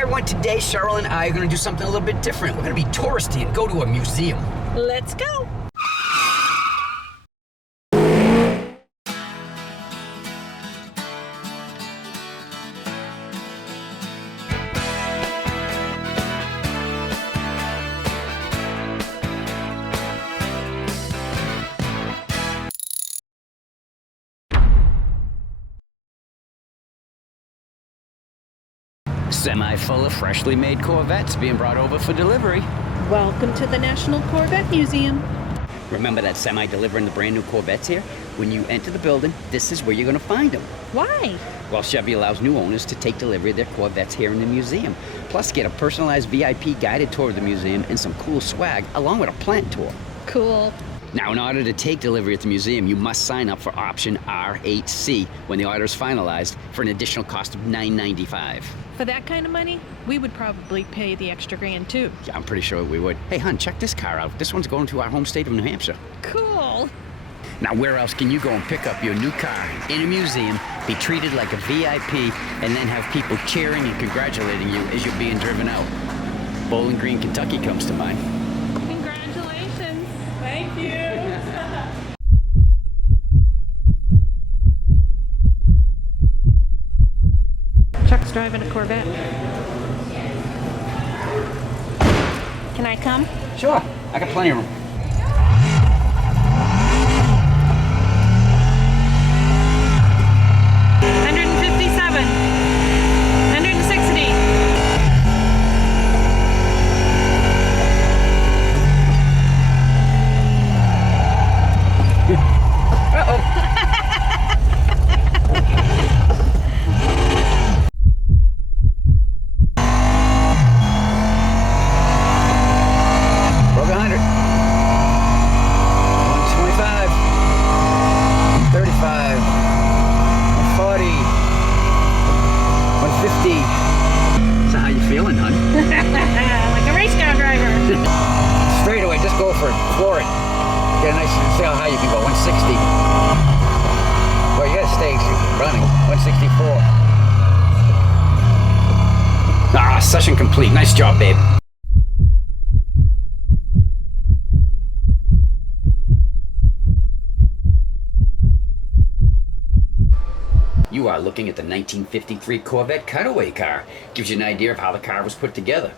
everyone, today Cheryl and I are going to do something a little bit different. We're going to be touristy and go to a museum. Let's go. Semi full of freshly made Corvettes being brought over for delivery. Welcome to the National Corvette Museum. Remember that semi delivering the brand new Corvettes here? When you enter the building, this is where you're going to find them. Why? Well, Chevy allows new owners to take delivery of their Corvettes here in the museum. Plus, get a personalized VIP guided tour of the museum and some cool swag, along with a plant tour. Cool. Now, in order to take delivery at the museum, you must sign up for option R8C when the order is finalized for an additional cost of $9.95. For that kind of money, we would probably pay the extra grand too. Yeah, I'm pretty sure we would. Hey, hon, check this car out. This one's going to our home state of New Hampshire. Cool. Now, where else can you go and pick up your new car in a museum, be treated like a VIP, and then have people cheering and congratulating you as you're being driven out? Bowling Green, Kentucky comes to mind. Congratulations. Thank you. Chuck's driving a Corvette. Can I come? Sure, I got plenty of room. Like a race car driver. Straight away, just go for it. Floor it. Get a nice, see how high you can go. 160. Well, you gotta stay running. 164. Ah, session complete. Nice job, babe. You are looking at the 1953 Corvette Cut Away Car. Gives you an idea of how the car was put together.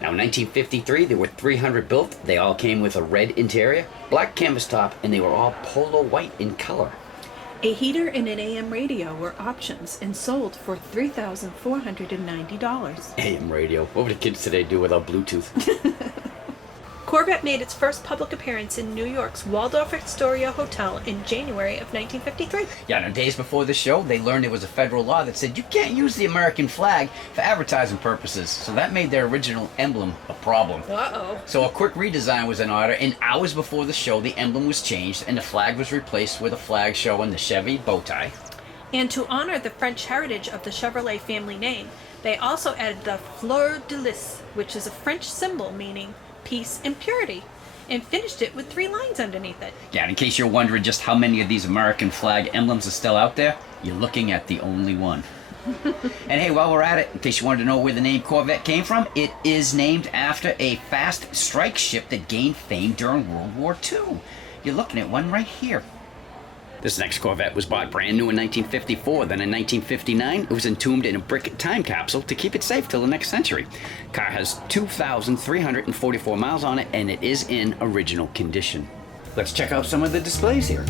Now, in 1953, there were 300 built. They all came with a red interior, black canvas top, and they were all polo white in color. A heater and an AM radio were options and sold for $3,490. AM radio. What would the kids today do without Bluetooth? Corvette made its first public appearance in New York's Waldorf Astoria Hotel in January of 1953. Yeah, now days before the show, they learned there was a federal law that said you can't use the American flag for advertising purposes. So that made their original emblem a problem. Uh-oh. So a quick redesign was in order, and hours before the show, the emblem was changed, and the flag was replaced with a flag showing the Chevy bow tie. And to honor the French heritage of the Chevrolet family name, they also added the fleur de lis, which is a French symbol meaning peace and purity, and finished it with 3 lines underneath it. Yeah, and in case you're wondering just how many of these American flag emblems are still out there, you're looking at the only one. And hey, while we're at it, in case you wanted to know where the name Corvette came from, it is named after a fast strike ship that gained fame during World War II. You're looking at one right here. This next Corvette was bought brand new in 1954. Then in 1959, it was entombed in a brick time capsule to keep it safe till the next century. Car has 2,344 miles on it, and it is in original condition. Let's check out some of the displays here.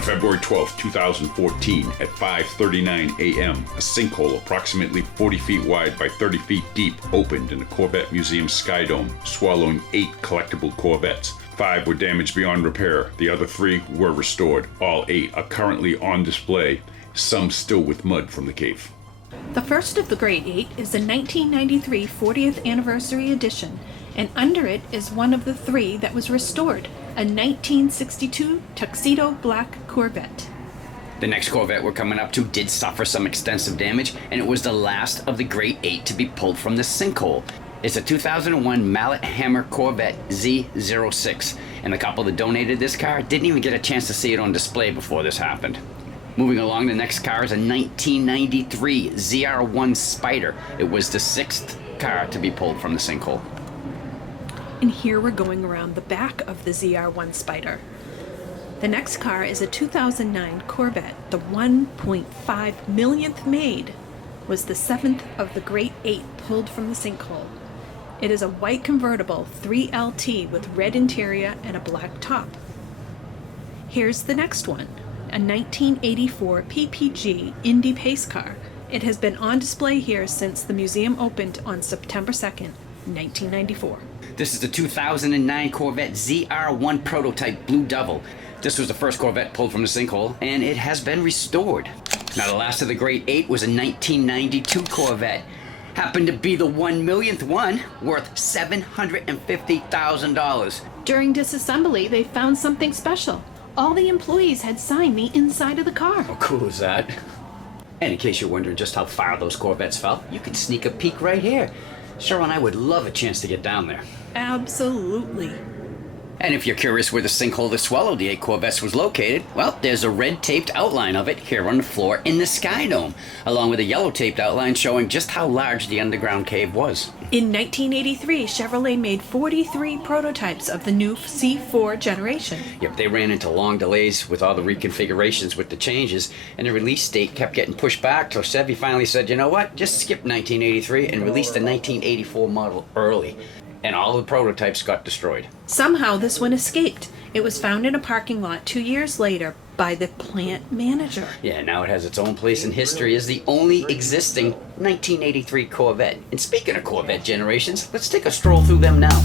On February 12, 2014, at 5:39 a.m., a sinkhole approximately 40 feet wide by 30 feet deep opened in the Corvette Museum Sky Dome, swallowing 8 collectible Corvettes. 5 were damaged beyond repair. The other 3 were restored. All 8 are currently on display, some still with mud from the cave. The first of the Great 8 is the 1993 40th Anniversary Edition, and under it is one of the 3 that was restored, a 1962 Tuxedo Black Corvette. The next Corvette we're coming up to did suffer some extensive damage, and it was the last of the Great 8 to be pulled from the sinkhole. It's a 2001 Mallet Hammer Corvette Z06, and the couple that donated this car didn't even get a chance to see it on display before this happened. Moving along, the next car is a 1993 ZR1 Spider. It was the 6th car to be pulled from the sinkhole. And here we're going around the back of the ZR1 Spider. The next car is a 2009 Corvette. The 1.5 millionth made was the 7th of the Great 8 pulled from the sinkhole. It is a white convertible 3LT with red interior and a black top. Here's the next one, a 1984 PPG Indy Pace car. It has been on display here since the museum opened on September 2nd, 1994. This is the 2009 Corvette ZR1 Prototype Blue Devil. This was the first Corvette pulled from the sinkhole, and it has been restored. Now, the last of the Great 8 was a 1992 Corvette. Happened to be the 1 millionth one, worth $750,000. During disassembly, they found something special. All the employees had signed the inside of the car. How cool is that? And in case you're wondering just how far those Corvettes fell, you can sneak a peek right here. Cheryl and I would love a chance to get down there. Absolutely. And if you're curious where the sinkhole that swallowed the 8 Corvettes was located, well, there's a red taped outline of it here on the floor in the Sky Dome, along with a yellow taped outline showing just how large the underground cave was. In 1983, Chevrolet made 43 prototypes of the new C4 Generation. Yep, they ran into long delays with all the reconfigurations with the changes, and the release date kept getting pushed back till Chevy finally said, you know what, just skip 1983 and release the 1984 model early. And all the prototypes got destroyed. Somehow this one escaped. It was found in a parking lot 2 years later by the plant manager. Yeah, now it has its own place in history as the only existing 1983 Corvette. And speaking of Corvette generations, let's take a stroll through them now.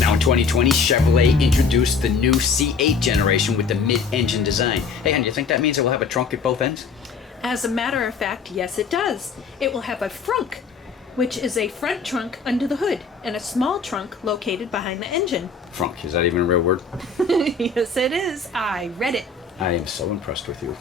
Now in 2020, Chevrolet introduced the new C8 generation with the mid-engine design. Hey, hon, do you think that means it will have a trunk at both ends? As a matter of fact, yes it does. It will have a frunk, which is a front trunk under the hood, and a small trunk located behind the engine. Frunk, is that even a real word? Yes it is. I read it. I am so impressed with you.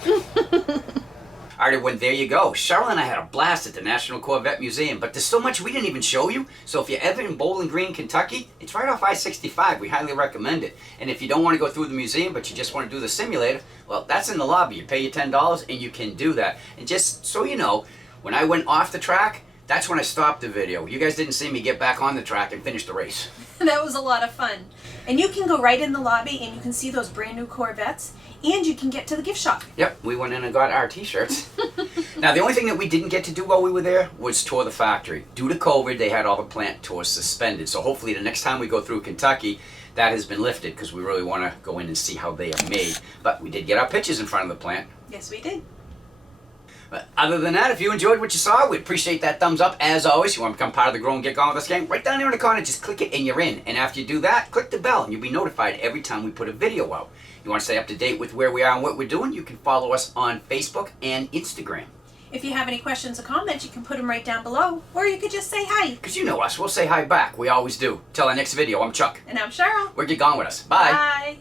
Alright, well, there you go. Cheryl and I had a blast at the National Corvette Museum, but there's so much we didn't even show you. So if you're ever in Bowling Green, Kentucky, it's right off I-65. We highly recommend it. And if you don't want to go through the museum, but you just want to do the simulator, well, that's in the lobby. You pay your $10 and you can do that. And just so you know, when I went off the track, that's when I stopped the video. You guys didn't see me get back on the track and finish the race. That was a lot of fun. And you can go right in the lobby and you can see those brand new Corvettes, and you can get to the gift shop. Yep, we went in and got our t-shirts. Now, the only thing that we didn't get to do while we were there was tour the factory. Due to COVID, they had all the plant tours suspended. So hopefully the next time we go through Kentucky, that has been lifted because we really want to go in and see how they are made. But we did get our pictures in front of the plant. Yes, we did. But other than that, if you enjoyed what you saw, we appreciate that thumbs up. As always, you want to become part of the Grow and Get Gone with Us gang? Right down there in the corner, just click it and you're in. And after you do that, click the bell and you'll be notified every time we put a video out. You want to stay up to date with where we are and what we're doing, you can follow us on Facebook and Instagram. If you have any questions or comments, you can put them right down below, or you could just say hi. Because you know us, we'll say hi back. We always do. Till our next video, I'm Chuck. And I'm Cheryl. We're Get Gone with Us. Bye. Bye.